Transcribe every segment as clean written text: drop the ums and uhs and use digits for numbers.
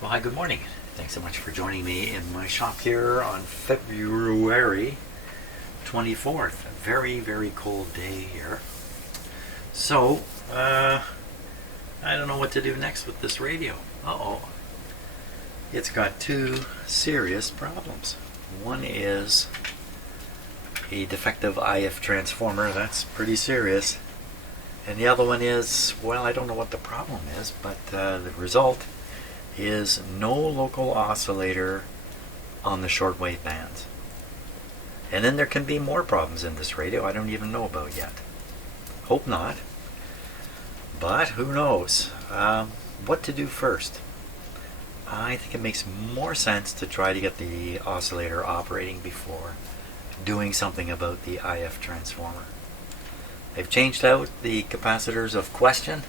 Well, hi, good morning. Thanks so much for joining me in my shop here on February 24th. A very, very cold day here. So, I don't know what to do next with this radio. Uh-oh. It's got two serious problems. One is a defective IF transformer. That's pretty serious. And the other one is, well, I don't know what the problem is, but the result is no local oscillator on the shortwave bands. And then there can be more problems in this radio I don't even know about yet. Hope not. But who knows? What to do first? I think it makes more sense to try to get the oscillator operating before doing something about the IF transformer. I've changed out the capacitors of question.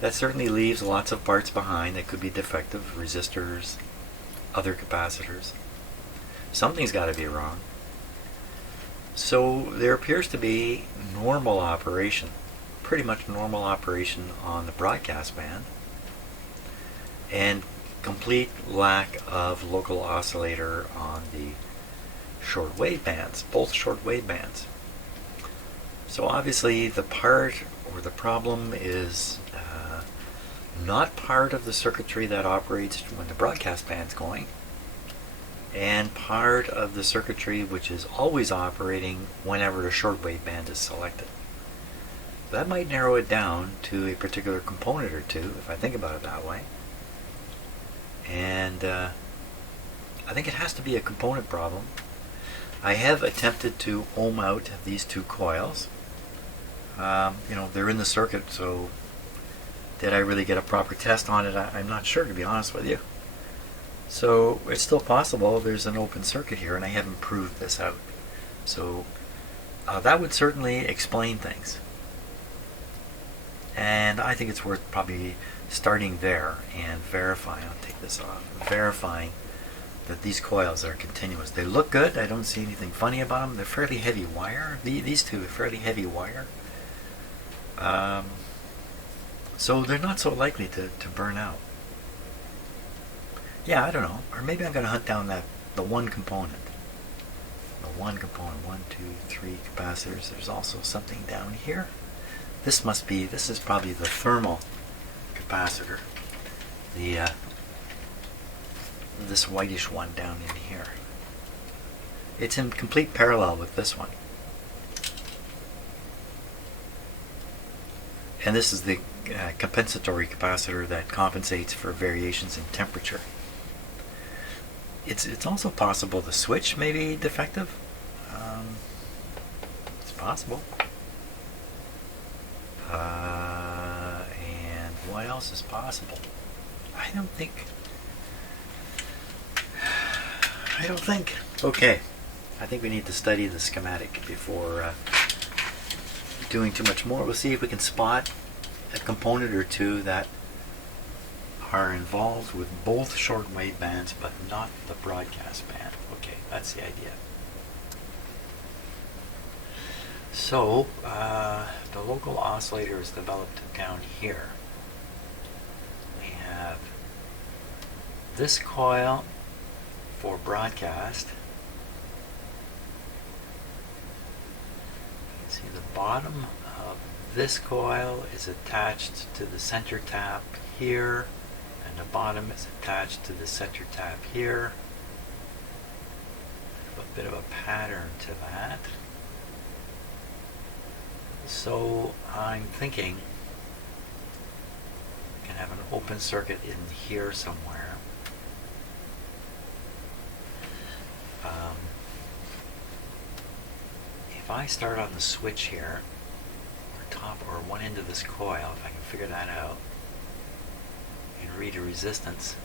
That certainly leaves lots of parts behind that could be defective, resistors, other capacitors. Something's got to be wrong. So there appears to be normal operation, pretty much normal operation on the broadcast band, and complete lack of local oscillator on the shortwave bands, both shortwave bands. So obviously the part or the problem is not part of the circuitry that operates when the broadcast band's going, and part of the circuitry which is always operating whenever a shortwave band is selected. That might narrow it down to a particular component or two, if I think about it that way. And I think it has to be a component problem. I have attempted to ohm out these two coils. They're in the circuit, so did I really get a proper test on it? I'm not sure, to be honest with you. So it's still possible there's an open circuit here, and I haven't proved this out. So that would certainly explain things. And I think it's worth probably starting there and verifying. I'll take this off. Verifying that these coils are continuous. They look good. I don't see anything funny about them. They're fairly heavy wire. These two are fairly heavy wire. So they're not so likely to burn out. Yeah, I don't know. Or maybe I'm going to hunt down the one component. The one component. 1, 2, 3 capacitors. There's also something down here. This is probably the thermal capacitor. This whitish one down in here. It's in complete parallel with this one. And this is the compensatory capacitor that compensates for variations in temperature. It's also possible the switch may be defective. It's possible. And what else is possible? I don't think. Okay. I think we need to study the schematic before doing too much more. We'll see if we can spot a component or two that are involved with both shortwave bands but not the broadcast band. Okay, that's the idea. So the local oscillator is developed down here. We have this coil for broadcast. See, the bottom of this coil is attached to the center tap here, and the bottom is attached to the center tap here. A bit of a pattern to that. So I'm thinking we can have an open circuit in here somewhere. If I start on the switch here, or one end of this coil, if I can figure that out, and read a resistance.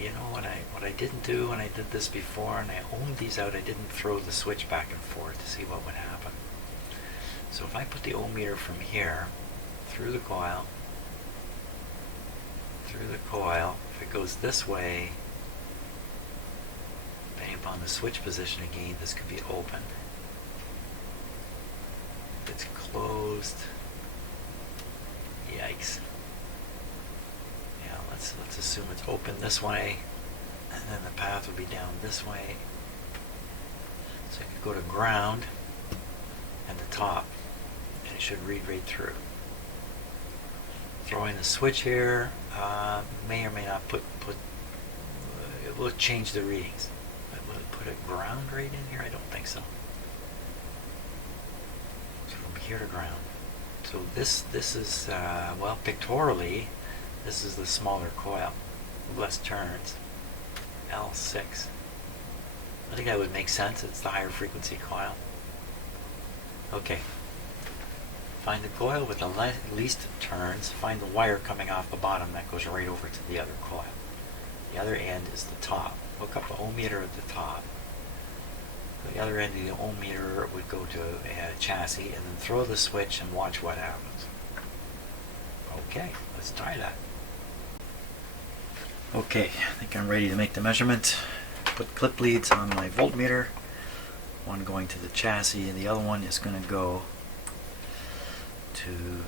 You know what I didn't do when I did this before, and I ohmed these out, I didn't throw the switch back and forth to see what would happen. So if I put the ohm meter from here through the coil, if it goes this way, depending upon the switch position again, this could be open. If it's closed, yikes. So let's assume it's open this way, and then the path would be down this way. So I could go to ground and the top, and it should read right through. Throw in the switch here, may or may not it will change the readings. But will it put a ground right in here? I don't think so. So from here to ground. So this is, well, pictorially, this is the smaller coil, less turns, L6. I think that would make sense. It's the higher frequency coil. Okay. Find the coil with the least turns. Find the wire coming off the bottom that goes right over to the other coil. The other end is the top. Hook up the ohm meter at the top. The other end of the ohm meter would go to a chassis, and then throw the switch and watch what happens. Okay, let's try that. Okay, I think I'm ready to make the measurement. Put clip leads on my voltmeter. One going to the chassis, and the other one is going to go to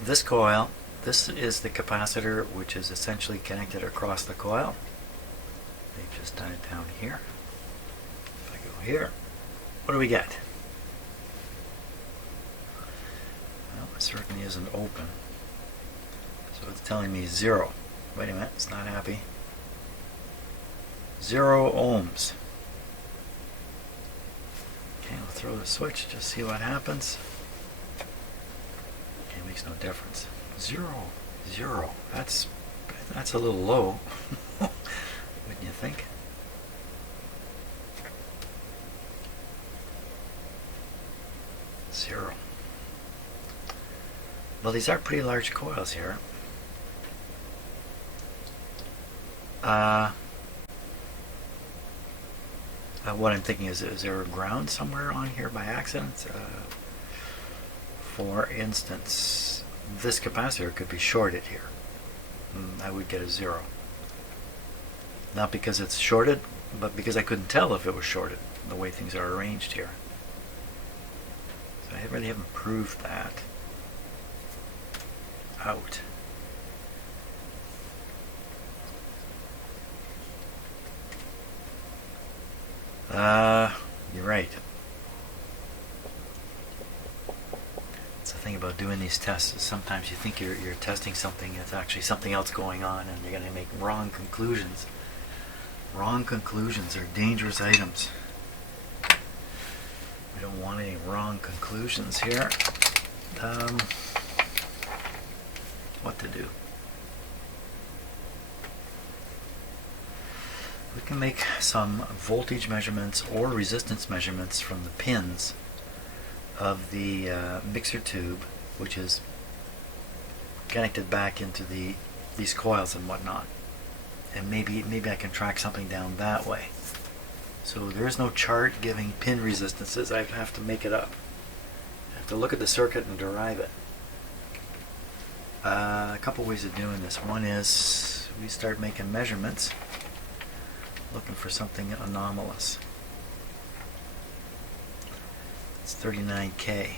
this coil. This is the capacitor, which is essentially connected across the coil. They've just done it down here. If I go here, what do we get? Well, it certainly isn't open. So it's telling me 0. Wait a minute, it's not happy. 0 ohms. Okay, I'll throw the switch, just see what happens. Okay, it makes no difference. 0. That's a little low, wouldn't you think? Zero. Well, these are pretty large coils here. What I'm thinking is there a ground somewhere on here by accident? For instance, this capacitor could be shorted here. I would get a 0. Not because it's shorted, but because I couldn't tell if it was shorted, the way things are arranged here. So I really haven't proved that out. You're right. That's the thing about doing these tests, is sometimes you think you're testing something, it's actually something else going on, and you're going to make wrong conclusions. Wrong conclusions are dangerous items. We don't want any wrong conclusions here. What to do? We can make some voltage measurements or resistance measurements from the pins of the mixer tube, which is connected back into these coils and whatnot. And maybe I can track something down that way. So there is no chart giving pin resistances. I have to make it up. I have to look at the circuit and derive it. A couple ways of doing this. One is we start making measurements, looking for something anomalous. It's 39K.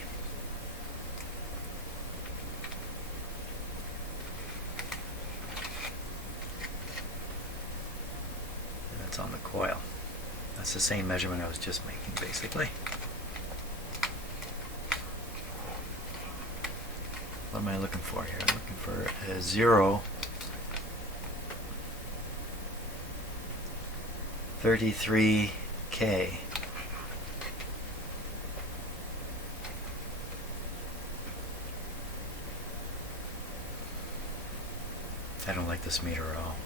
And that's on the coil. That's the same measurement I was just making, basically. What am I looking for here? I'm looking for a 0. 33K. I don't like this meter at all.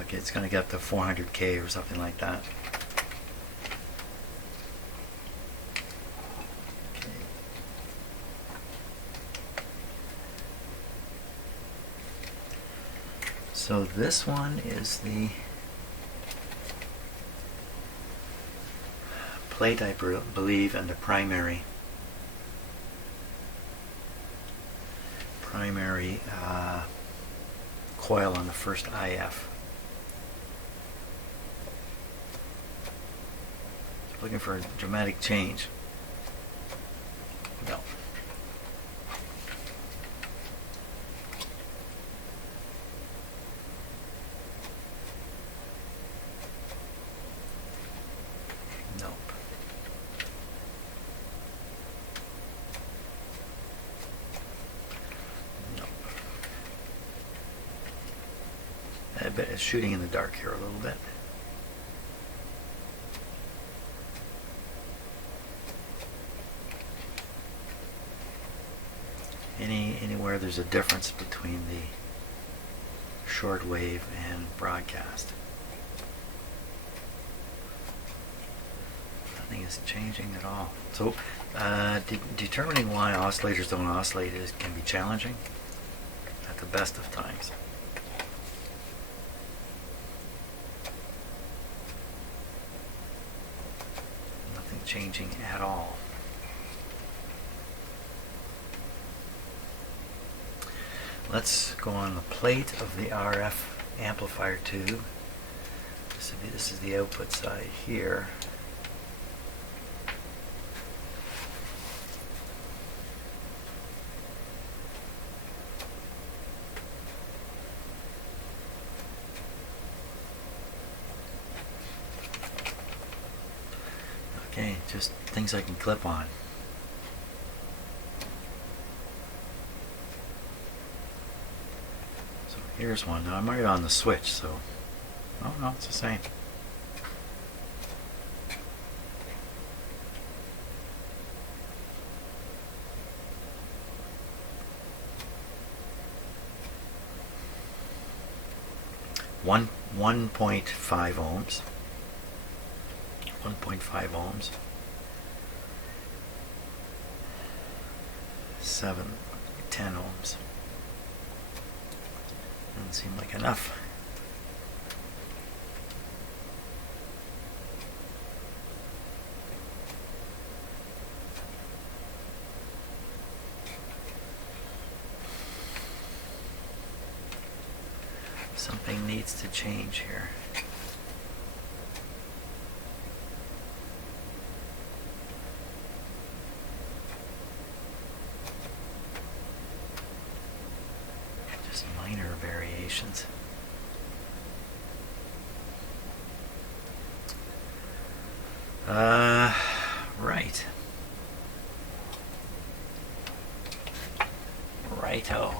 Okay, it's going to get up to 400K or something like that. Okay. So this one is the plate, I believe, and the primary coil on the first IF. Looking for a dramatic change. No. a bit of shooting in the dark here a little bit. Anywhere there's a difference between the shortwave and broadcast. Nothing is changing at all. So determining why oscillators don't oscillate can be challenging at the best of times. Nothing changing at all. Let's go on the plate of the RF amplifier tube. This is the output side here. Okay, just things I can clip on. Here's one. Now I'm already on the switch, so oh no, it's the same. One 1.5 ohms. 1.5 ohms. 10 ohms. Doesn't seem like enough. Something needs to change here. Minor variations. Right. Righto.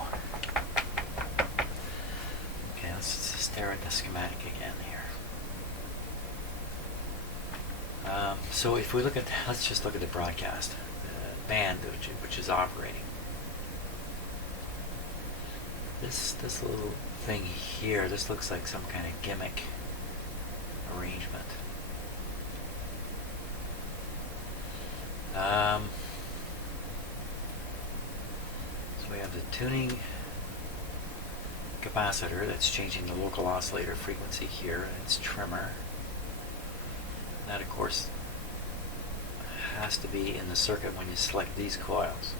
Okay, let's stare at the schematic again here. So if we look at, let's just look at the broadcast, the band which is operating. This little thing here, this looks like some kind of gimmick arrangement. So we have the tuning capacitor that's changing the local oscillator frequency here, and its trimmer. And that, of course, has to be in the circuit when you select these coils.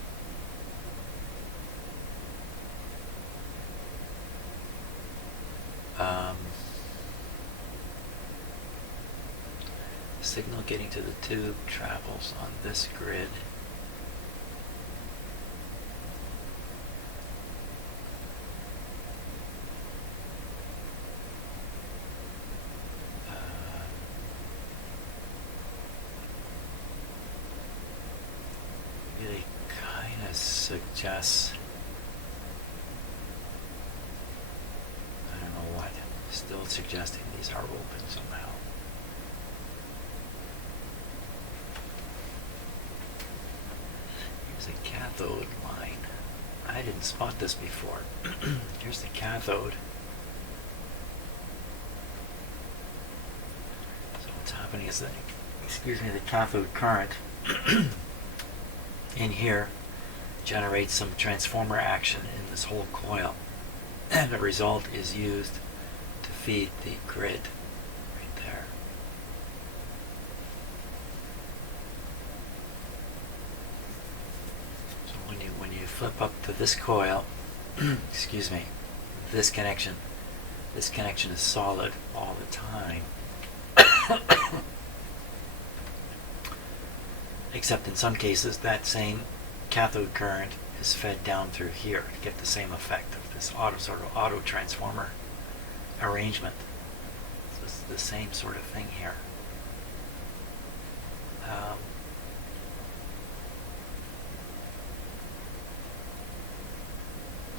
Signal getting to the tube travels on this grid. Really kind of suggests, I don't know what, still suggesting these are open somehow. Here's a cathode line. I didn't spot this before. Here's the cathode. So what's happening is that, the cathode current in here generates some transformer action in this whole coil, and the result is used to feed the grid right there. So when you flip up to this coil, excuse me, this connection is solid all the time. Except in some cases that same cathode current is fed down through here to get the same effect of this auto transformer arrangement. So it's the same sort of thing here.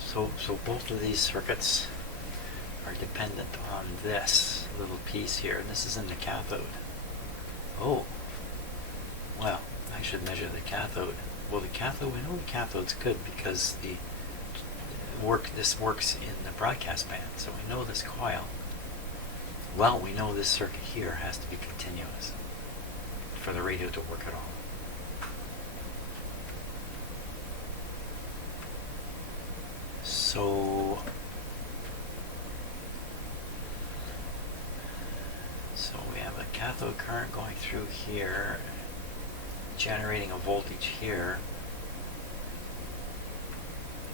So both of these circuits are dependent on this little piece here, and this is in the cathode. Oh, well, I should measure the cathode. Well, the cathode, we know the cathode's good because this works in the broadcast band, so we know this coil. Well, we know this circuit here has to be continuous for the radio to work at all. So we have a cathode current going through here, generating a voltage here.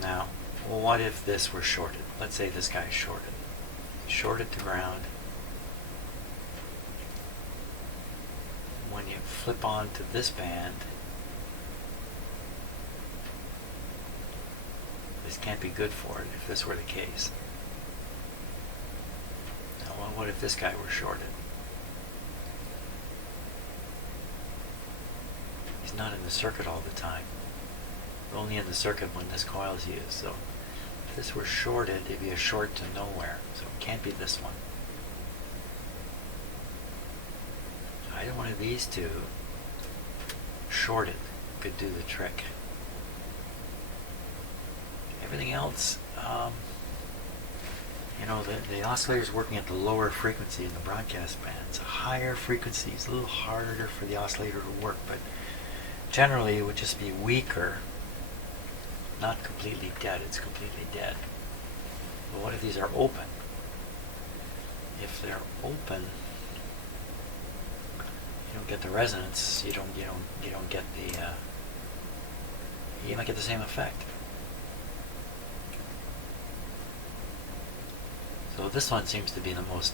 Now, well, what if this were shorted? Let's say this guy is shorted. Shorted to ground. When you flip on to this band, this can't be good for it if this were the case. Now, what if this guy were shorted? He's not in the circuit all the time. Only in the circuit when this coil is used. So if this were shorted, it'd be a short to nowhere. So it can't be this one. Either one of these two shorted could do the trick. Everything else, you know, the oscillator is working at the lower frequency in the broadcast band. It's a higher frequency. It's a little harder for the oscillator to work, but generally it would just be weaker. Not completely dead. It's completely dead. But what if these are open? If they're open, you don't get the resonance. You don't get the. You might get the same effect. So this one seems to be the most.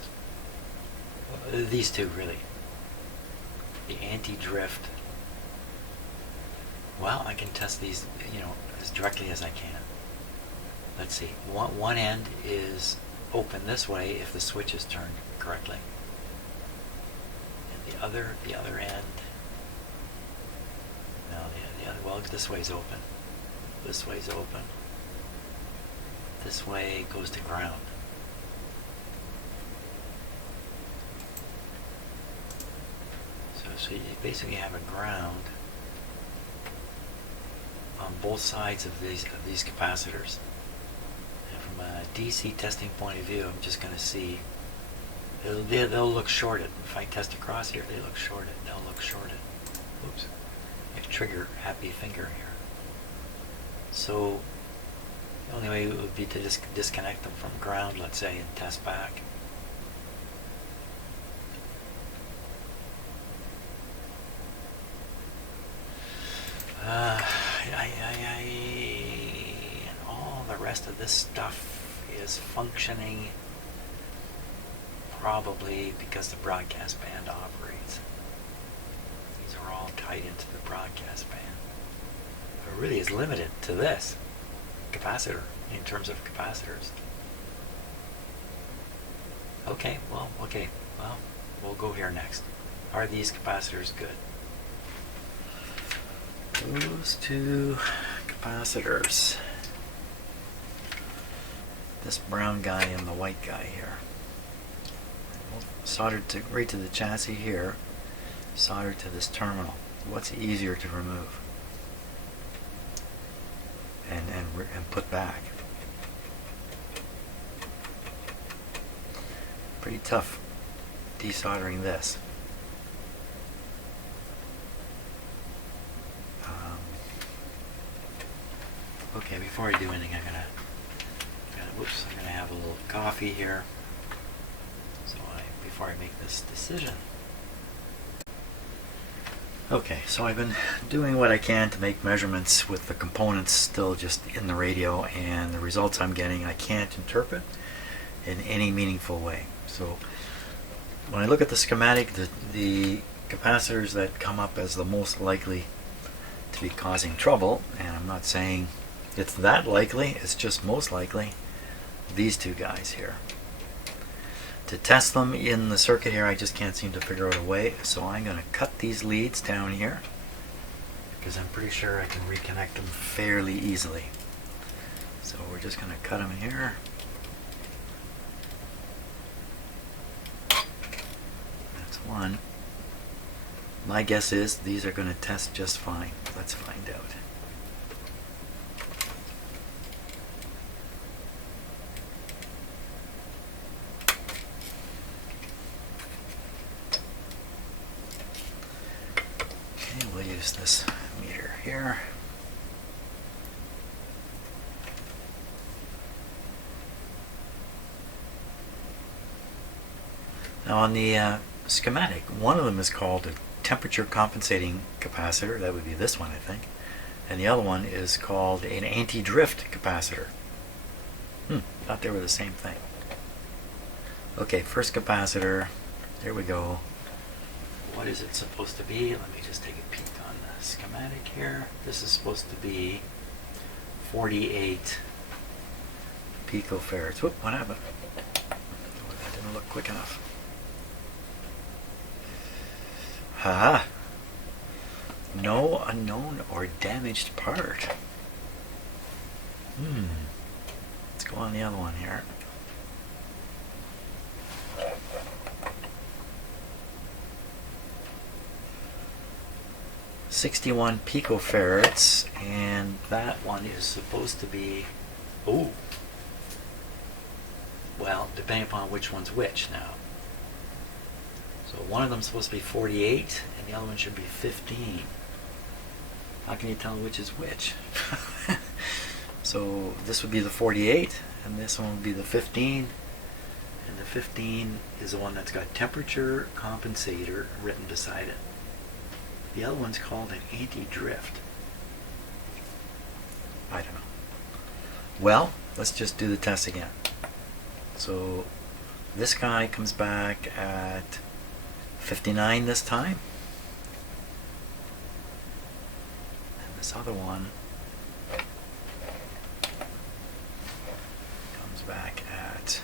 These two really. The anti-drift. Well, I can test these, you know, as directly as I can. Let's see. One end is open this way if the switch is turned correctly. And the other end. No, the other. Well, this way's open. This way's open. This way goes to ground. So you basically have a ground on both sides of these capacitors. And from a DC testing point of view, I'm just going to see they'll look shorted. If I test across here, they look shorted. They'll look shorted. Oops, I trigger happy finger here. So the only way would be to disconnect them from ground, let's say, and test back. And all the rest of this stuff is functioning probably because the broadcast band operates. These are all tied into the broadcast band. It really is limited to this capacitor in terms of capacitors. Okay, well, we'll go here next. Are these capacitors good? Those two capacitors. This brown guy and the white guy here. Soldered right to the chassis here. Soldered to this terminal. What's easier to remove and put back? Pretty tough desoldering this. Okay, before I do anything, I'm gonna have a little coffee here. So before I make this decision. Okay, so I've been doing what I can to make measurements with the components still just in the radio, and the results I'm getting I can't interpret in any meaningful way. So when I look at the schematic, the capacitors that come up as the most likely to be causing trouble, and I'm not saying it's that likely, it's just most likely, these two guys here. To test them in the circuit here, I just can't seem to figure out a way, so I'm going to cut these leads down here because I'm pretty sure I can reconnect them fairly easily. So we're just going to cut them here. one. My guess is these are going to test just fine. Let's find out. Okay, we'll use this meter here. Now on the schematic, one of them is called a temperature compensating capacitor. That would be this one, I think. And the other one is called an anti-drift capacitor. Thought they were the same thing. Okay, first capacitor. Here we go. What is it supposed to be? Let me just take a peek on the schematic here. This is supposed to be 48 picofarads. Whoop, what happened? Oh, that didn't look quick enough. Haha. No unknown or damaged part. Let's go on the other one here. .61 picofarads, and that one is supposed to be, well, depending upon which one's which now. So one of them is supposed to be 48, and the other one should be 15. How can you tell which is which? So this would be the 48, and this one would be the 15. And the 15 is the one that's got temperature compensator written beside it. The other one's called an anti-drift. I don't know. Well, let's just do the test again. So this guy comes back at 59 this time. And this other one comes back at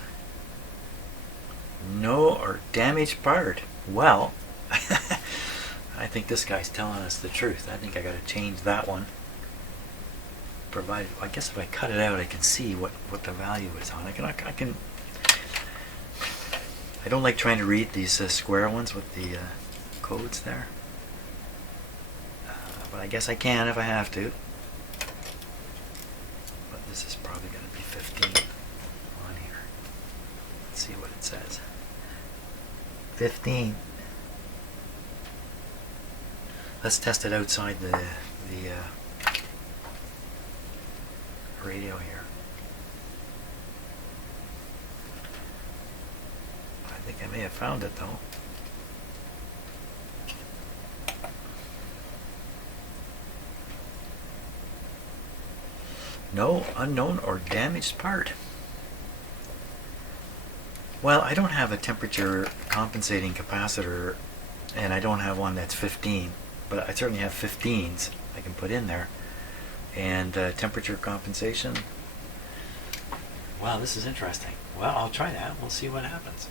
no or damaged part. Well, I think this guy's telling us the truth. I think I got to change that one. Provided, I guess if I cut it out, I can see what the value is on. I don't like trying to read these square ones with the codes there. But I guess I can if I have to. But this is probably going to be 15 on here. Let's see what it says. 15. Let's test it outside the radio here. I think I may have found it though. No unknown or damaged part. Well, I don't have a temperature compensating capacitor, and I don't have one that's 15. But I certainly have 15s I can put in there. And temperature compensation. Wow, this is interesting. Well, I'll try that. We'll see what happens.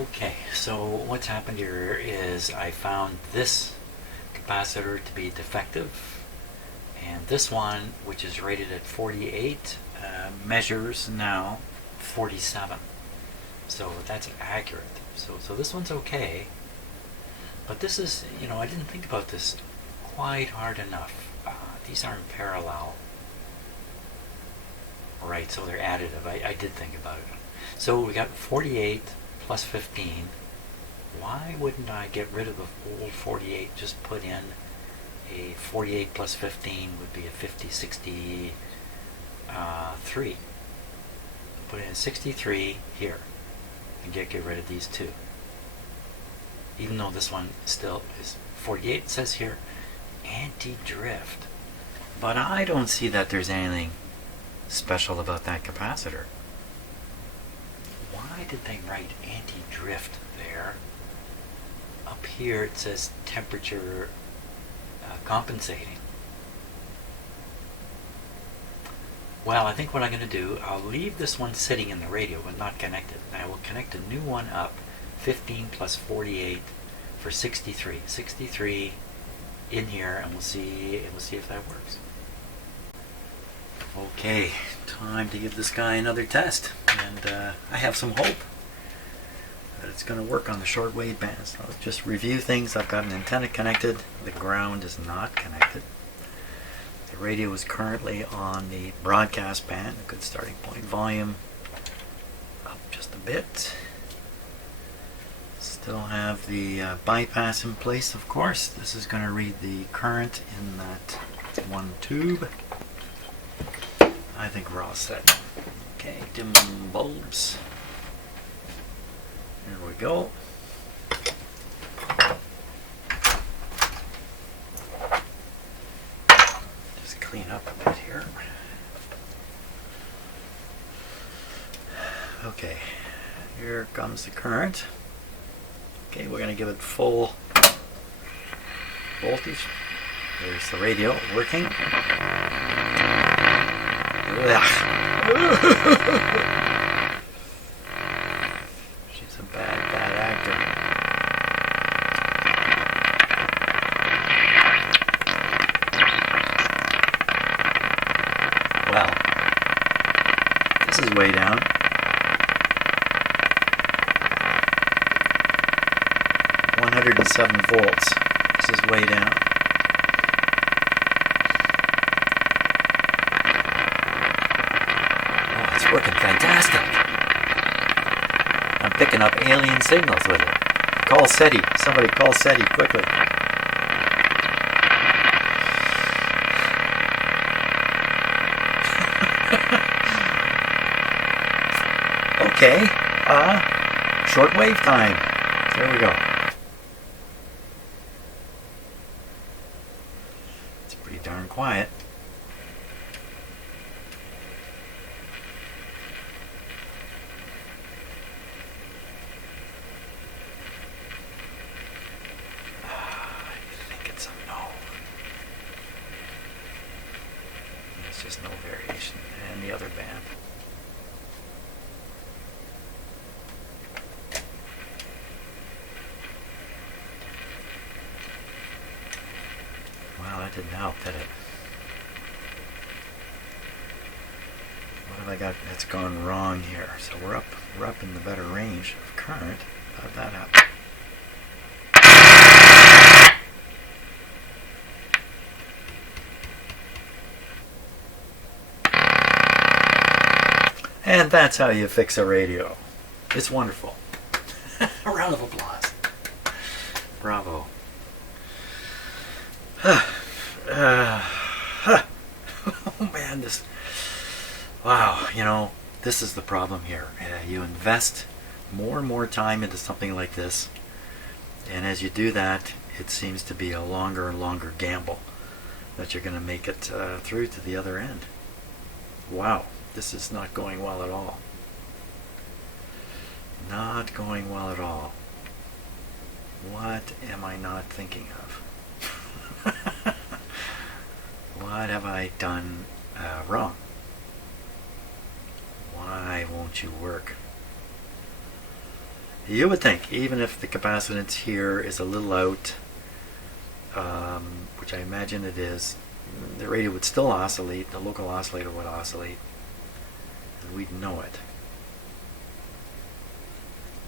Okay, so what's happened here is I found this capacitor to be defective. And this one, which is rated at 48, measures now 47. So that's accurate. So this one's okay, but this is, I didn't think about this quite hard enough. These aren't parallel. Right, so they're additive. I did think about it. So we got 48 plus 15. Why wouldn't I get rid of the old 48, just put in a 48 plus 15 would be a 50, 63. Put in 63 here. And get rid of these two. Even though this one still is 48, it says here anti-drift. But I don't see that there's anything special about that capacitor. Why did they write anti-drift there? Up here it says temperature compensating. Well, I think what I'm going to do, I'll leave this one sitting in the radio but not connected. And I will connect a new one up, 15 plus 48 for 63. 63 in here, and we'll see if that works. Okay, time to give this guy another test, and I have some hope that it's going to work on the shortwave bands. I'll just review things. I've got an antenna connected. The ground is not connected. The radio is currently on the broadcast band. A good starting point. Volume up just a bit. Still have the bypass in place, of course. This is going to read the current in that one tube. I think we're all set. Okay, dim bulbs. Here we go. Just clean up a bit here. Okay, here comes the current. Okay, we're going to give it full voltage. There's the radio working. She's a bad actor. Well, this is way down. 107 volts. This is way down. Working fantastic. I'm picking up alien signals with it. Call SETI. Somebody call SETI quickly. Okay. Shortwave time. There we go. It's pretty darn quiet. Just no variation, and the other band. Well, that didn't help, did it? What have I got that's gone wrong here? So we're up in the better range of current. How did that happen? And that's how you fix a radio. It's wonderful. A round of applause. Bravo. Oh man, this... Wow, you know, this is the problem here. You invest more and more time into something like this, and as you do that, it seems to be a longer and longer gamble that you're going to make it through to the other end. Wow. This is not going well at all. Not going well at all. What am I not thinking of? What have I done wrong? Why won't you work? You would think, even if the capacitance here is a little out, which I imagine it is, the radio would still oscillate, the local oscillator would oscillate. And we'd know it.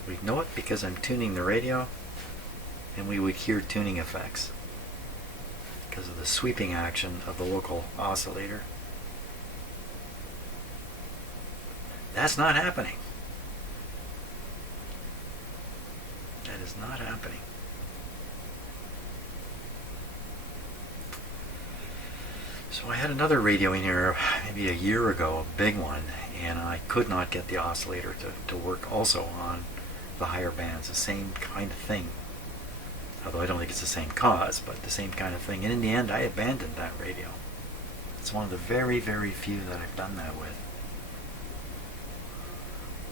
We'd know it because I'm tuning the radio, and we would hear tuning effects because of the sweeping action of the local oscillator. That's not happening. That is not happening. So I had another radio in here maybe a year ago, a big one, and I could not get the oscillator to work also on the higher bands. The same kind of thing. Although I don't think it's the same cause, but the same kind of thing. And in the end, I abandoned that radio. It's one of the very, very few that I've done that with.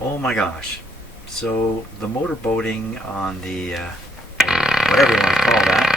Oh my gosh. So the motorboating on the, whatever you want to call that,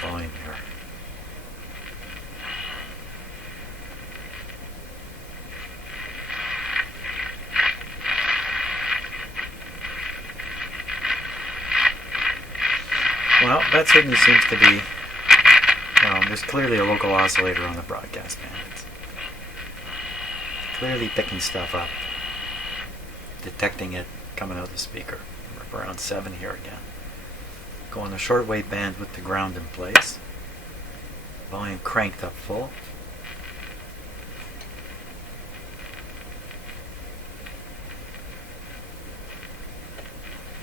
volume here. Well, that certainly seems to be, well, there's clearly a local oscillator on the broadcast band. It's clearly picking stuff up, detecting it coming out the speaker. We're around 7 here again. Go on the shortwave band with the ground in place. Volume cranked up full.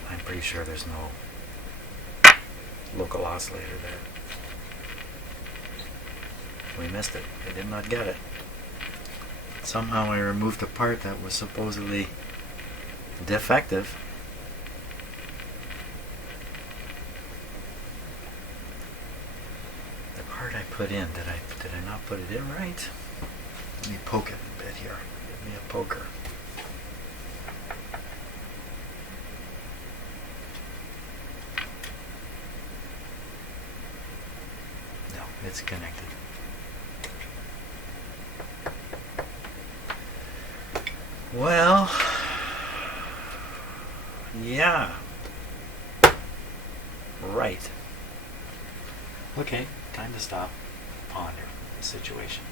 I'm pretty sure there's no local oscillator there. We missed it. I did not get it. Somehow I removed a part that was supposedly defective. The part I put in, did I not put it in right? Let me poke it a bit here. Give me a poker. It's connected. Well, yeah. Right. Okay, time to stop, ponder the situation.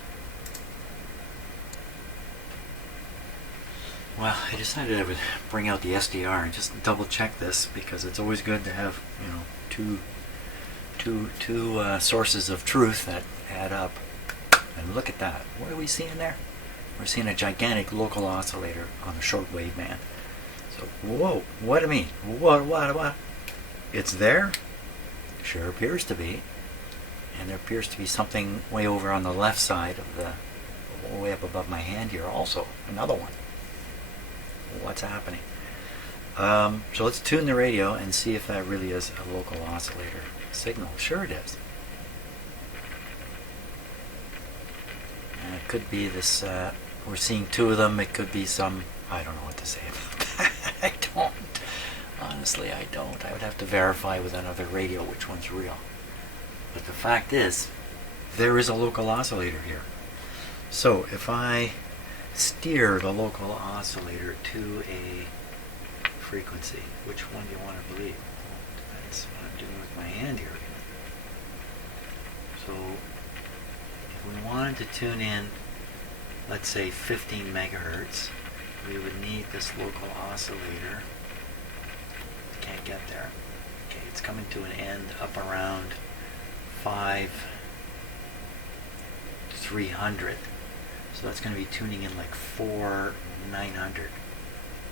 Well, I decided I would bring out the SDR and just double check this, because it's always good to have, you know, two sources of truth that add up. And look at that. What are we seeing there? We're seeing a gigantic local oscillator on the shortwave band. So, whoa, what do you mean? What? It's there? Sure appears to be. And there appears to be something way over on the left side of the, way up above my hand here also. Another one. What's happening? So let's tune the radio and see if that really is a local oscillator signal. Sure it is. And it could be this, we're seeing 2 of them. It could be some, I don't know what to say about that. I don't. Honestly, I don't. I would have to verify with another radio which one's real. But the fact is, there is a local oscillator here. So if I steer the local oscillator to a frequency, which one do you want to believe? Depends what I'm doing with my hand here. So if we wanted to tune in, let's say 15 megahertz, we would need this local oscillator. Can't get there. Okay, it's coming to an end up around 5,300. So that's going to be tuning in like 4,900,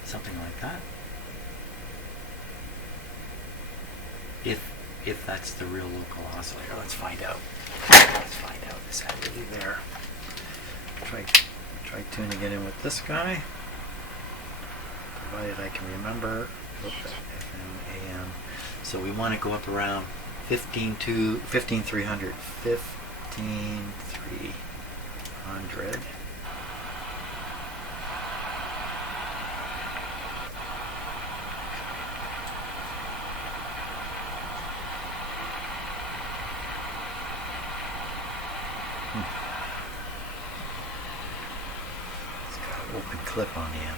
something like that. If that's the real local oscillator, let's find out. Is that really there? Try tuning it in with this guy, provided I can remember. FM, AM. So we want to go up around 15,300. 15,300. It's got an open clip on the end.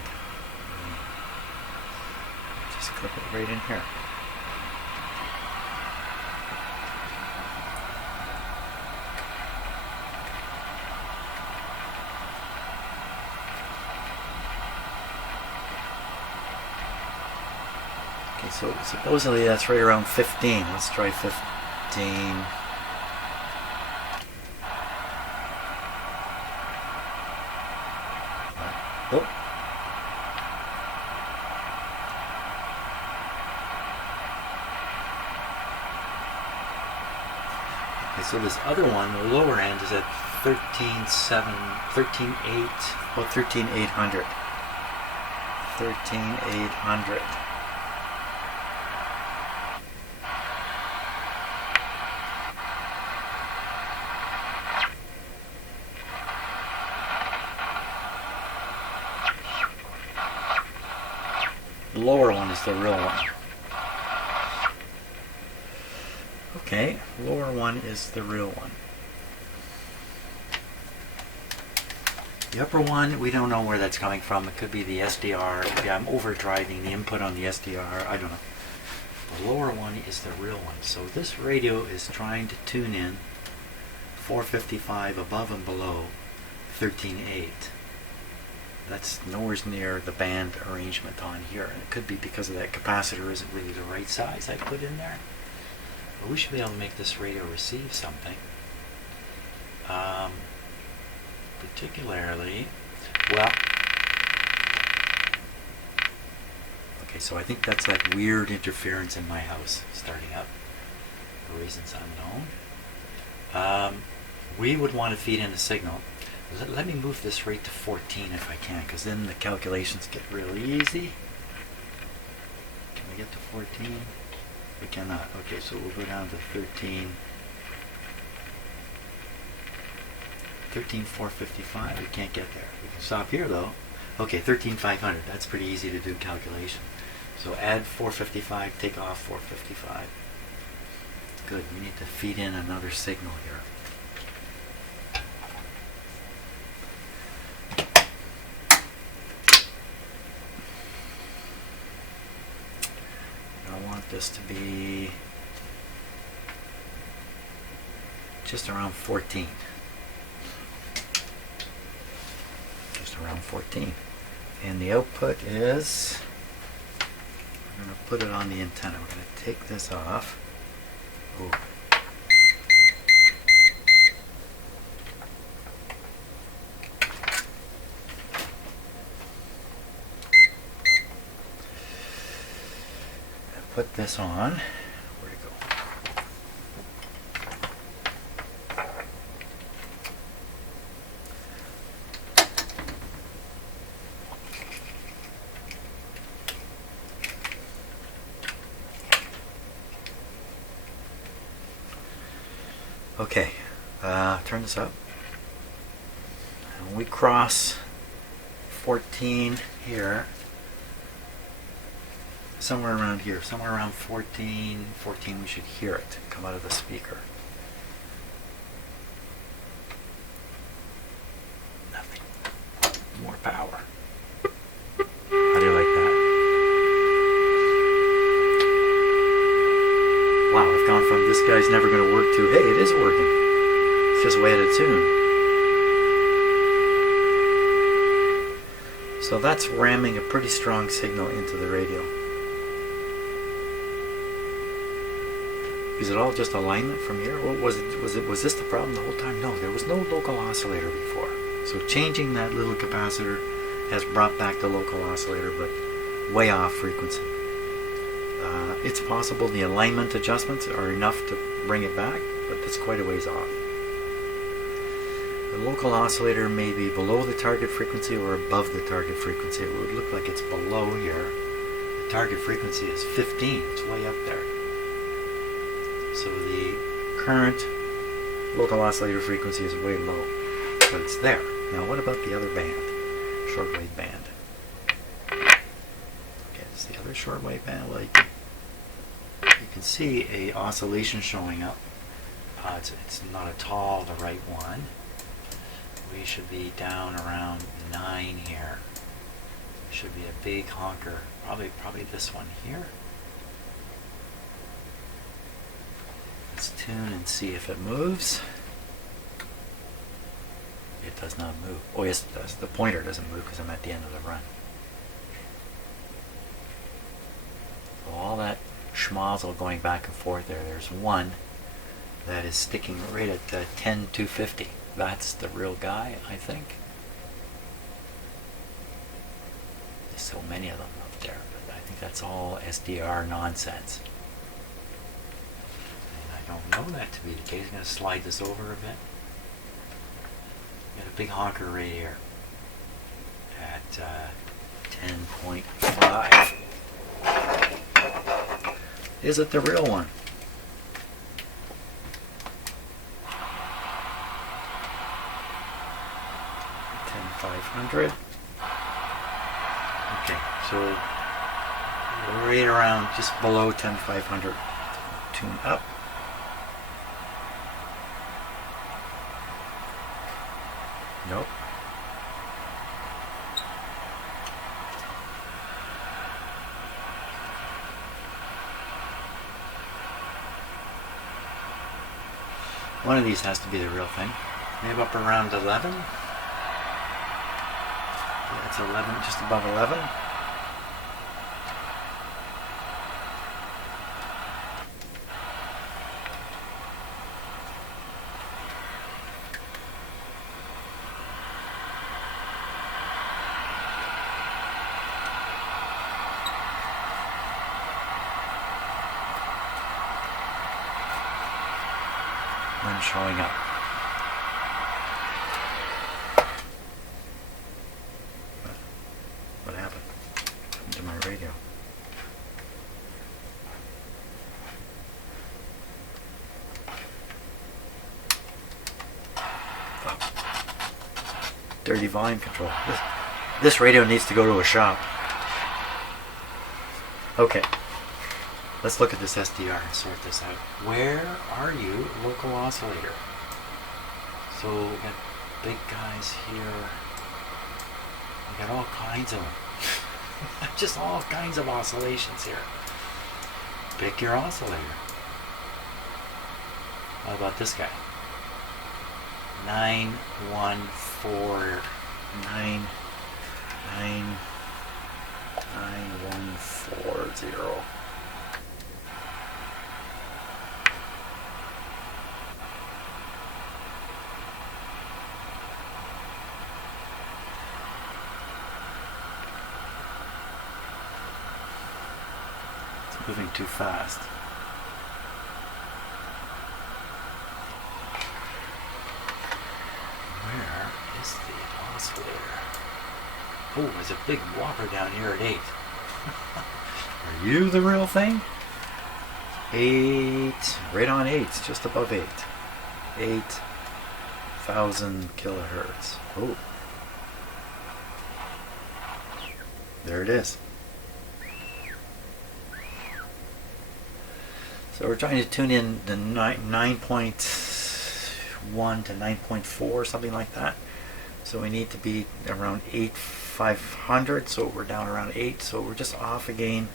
Just clip it right in here. Okay, so supposedly that's right around 15. Let's try 15. Oh. Okay, so this other one, the lower end, is at 13.7, 13.8, well, 13.800. 13.800. The lower one is the real one. Okay. Okay, lower one is the real one. The upper one, we don't know where that's coming from. It could be the SDR. Maybe I'm overdriving the input on the SDR. I don't know. The lower one is the real one. So this radio is trying to tune in 455 above and below 13.8. That's nowhere near the band arrangement on here. And it could be because of that capacitor isn't really the right size I put in there. But we should be able to make this radio receive something. Particularly, well, okay, so I think that's that weird interference in my house starting up for reasons unknown. We would want to feed in a signal. Let me move this rate to 14 if I can, because then the calculations get really easy. Can we get to 14? We cannot. Okay, so we'll go down to 13. 13,455, we can't get there. We can stop here though. Okay, 13,500, that's pretty easy to do calculation. So add 455, take off 455. Good, we need to feed in another signal here. I want this to be just around 14. Around 14, and the output is, we're going to put it on the antenna. We're going to take this off. Ooh. Put this on. Where'd it go? Okay, turn this up. And we cross 14 here, somewhere around here, somewhere around 14, we should hear it come out of the speaker. Nothing. More power. How do you like that? Wow, I've gone from this guy's never going to work to, hey, it is working. It's just way out of tune. So that's ramming a pretty strong signal into the radio. Is it all just alignment from here? What was it? Was this the problem the whole time? No, there was no local oscillator before. So changing that little capacitor has brought back the local oscillator, but way off frequency. It's possible the alignment adjustments are enough to bring it back, but that's quite a ways off. The local oscillator may be below the target frequency or above the target frequency. It would look like it's below here. The target frequency is 15. It's way up there. So the current local oscillator frequency is way low, but it's there. Now what about the other band, shortwave band? Okay, this is the other shortwave band. Well, you can see a oscillation showing up. It's not at all the right one. We should be down around 9 here. Should be a big honker. Probably this one here. Let's tune and see if it moves. It does not move. Oh yes it does. The pointer doesn't move because I'm at the end of the run. So all that schmozzle going back and forth there. There's one that is sticking right at 10,250. That's the real guy, I think. There's so many of them up there, but I think that's all SDR nonsense. And I don't know that to be the case. I'm going to slide this over a bit. Got a big honker right here at 10.5. Is it the real one? 10,500. Okay, so right around just below 10,500. Tune up. Nope. One of these has to be the real thing. Maybe up around 11. Yeah, it's 11, just above 11. When showing up. What happened to my radio? Oh. Dirty volume control. This radio needs to go to a shop. Okay. Let's look at this SDR and sort this out. Where are you, local oscillator? So we got big guys here. We got all kinds of them. Just all kinds of oscillations here. Pick your oscillator. How about this guy? 9140. Moving too fast. Where is the oscillator? Oh, there's a big whopper down here at 8. Are you the real thing? 8, right on 8, just above 8. 8,000 kilohertz. Oh. There it is. So we're trying to tune in the 9.1 to 9.4, something like that. So we need to be around 8,500, so we're down around 8, so we're just off again.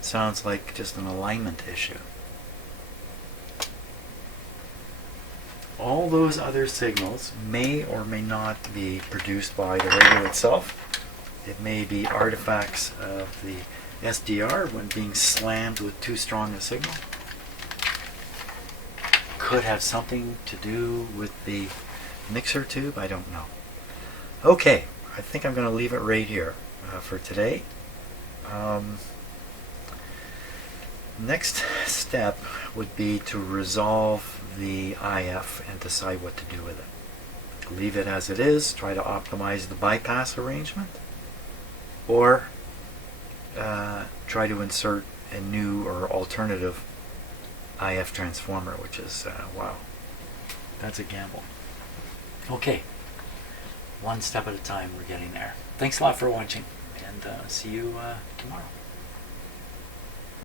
Sounds like just an alignment issue. All those other signals may or may not be produced by the radio itself. It may be artifacts of the SDR when being slammed with too strong a signal. Could have something to do with the mixer tube, I don't know. Okay, I think I'm going to leave it right here for today. Next step would be to resolve the IF and decide what to do with it. Leave it as it is, try to optimize the bypass arrangement, or try to insert a new or alternative IF transformer, which is, wow, that's a gamble. Okay, one step at a time, we're getting there. Thanks a lot for watching, and see you tomorrow.